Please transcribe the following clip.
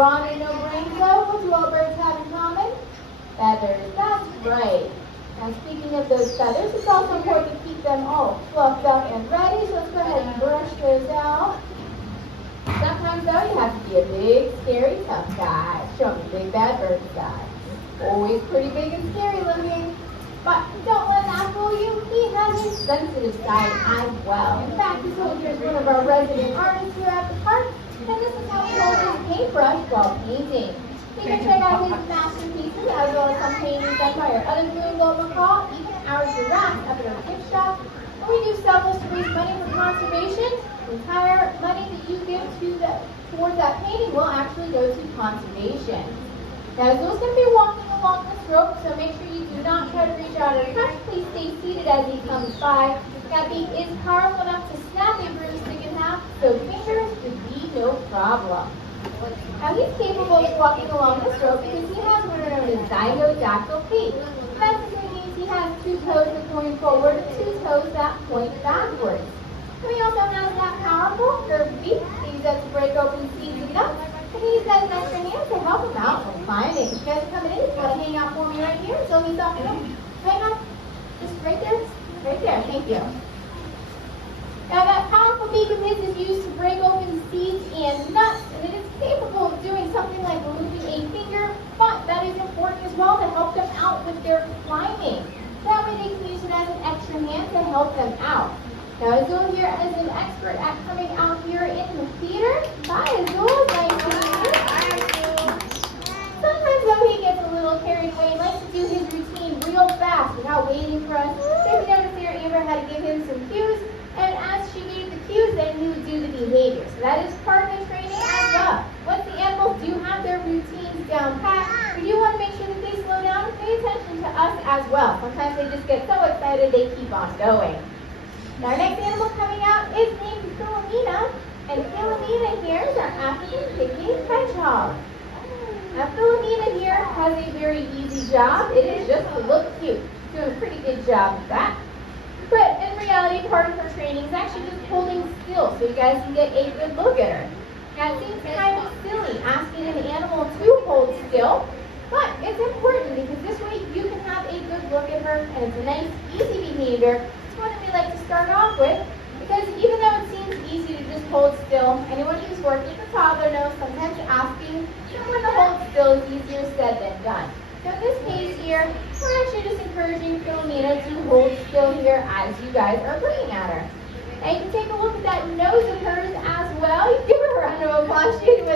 Ron and no brain cell, what do all birds have in common? Feathers, that's right. And speaking of those feathers, it's also important to keep them all fluffed up and ready, so let's go ahead and brush those out. Sometimes though, you have to be a big, scary, tough guy. Show me big bad bird side. Always pretty big and scary looking. But don't let that fool you. He has a sensitive side as well. In fact, this one here is one of our resident artists here at the park. And this is how he holds his paintbrush while painting. You can check out his masterpieces as well as some paintings done by our other Blue and Gold McCall, even our giraffe up at our gift shop. And we do sell this to raise money for conservation. The entire money that you give towards that painting will actually go to conservation. Now, Azul's going to be walking along this rope, so make sure you do not try to reach out or touch. Please stay seated as he comes by. That beak is powerful enough to snap a broomstick in half, so fingers would be no problem. Now, he's capable of walking along this rope because he has what are known as zygodactyl feet. That simply means he has two toes that point forward and two toes that point backwards. And he also has that powerful curved beak that he uses to break open seeds and nuts. And he's got an extra hand to help him out when climbing. You guys are coming in, if you want to hang out for me right here until he's off and up. Hang on. Just right there. Right there. Thank you. Now that powerful beak of his is used to break open seeds and nuts, and it is capable of doing something like removing a finger, but that is important as well to help them out with their climbing. That way they can use it as an extra hand to help them out. Now Azul here is an expert at coming out here in the theater. Hi Azul, nice to meet you. Sometimes though he gets a little carried away, he likes to do his routine real fast without waiting for us. So if you notice here, Amber had to give him some cues, and as she gave the cues, then he would do the behavior. So that is part of the training as well. Once the animals do have their routines down pat, we do want to make sure that they slow down and pay attention to us as well. Sometimes they just get so excited they keep on going. Now our next animal coming out is named Philomena, and Philomena here is our African pygmy hedgehog. Now Philomena here has a very easy job. It is just to look cute. Doing a pretty good job of that. But in reality, part of her training is actually just holding still so you guys can get a good look at her. Now it seems kind of silly asking an animal to hold still, but it's important because this way you can have a good look at her and it's a nice, easy behavior. It's one that we like to start off with because even though it seems easy to just hold still, anyone who's worked with a toddler knows sometimes asking someone to hold still is easier said than done. So in this case here, we're actually just encouraging Philomena to hold still here as you guys are looking at her. Now you can take a look at that nose of hers as well. You can give her a round of applause. She was